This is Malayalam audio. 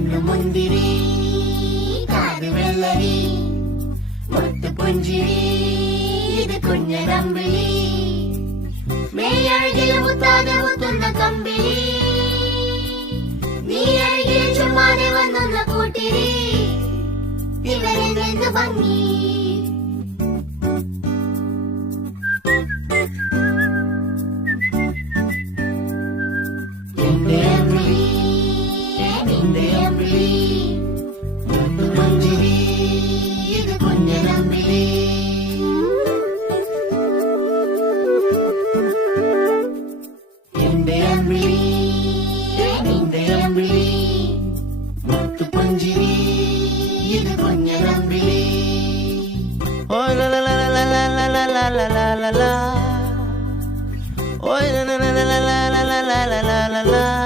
കണ്ണു മുന്തിരി കാത് വെള്ളരി മുത്തു പുഞ്ചിരി ഇത് കുഞ്ഞനമ്പിളി മെയ്യഴകിൽ മുത്താതെ മുത്തുന്ന കമ്പിളി നീ അഴകിൽ ചുമ്മാതെ വന്നൊന്ന കൂട്ടിരി ഇവരിൽ നിന്ന് ഭംഗി Oh la la la la la la la la la la la la. Oh la la la la la la la la la la la.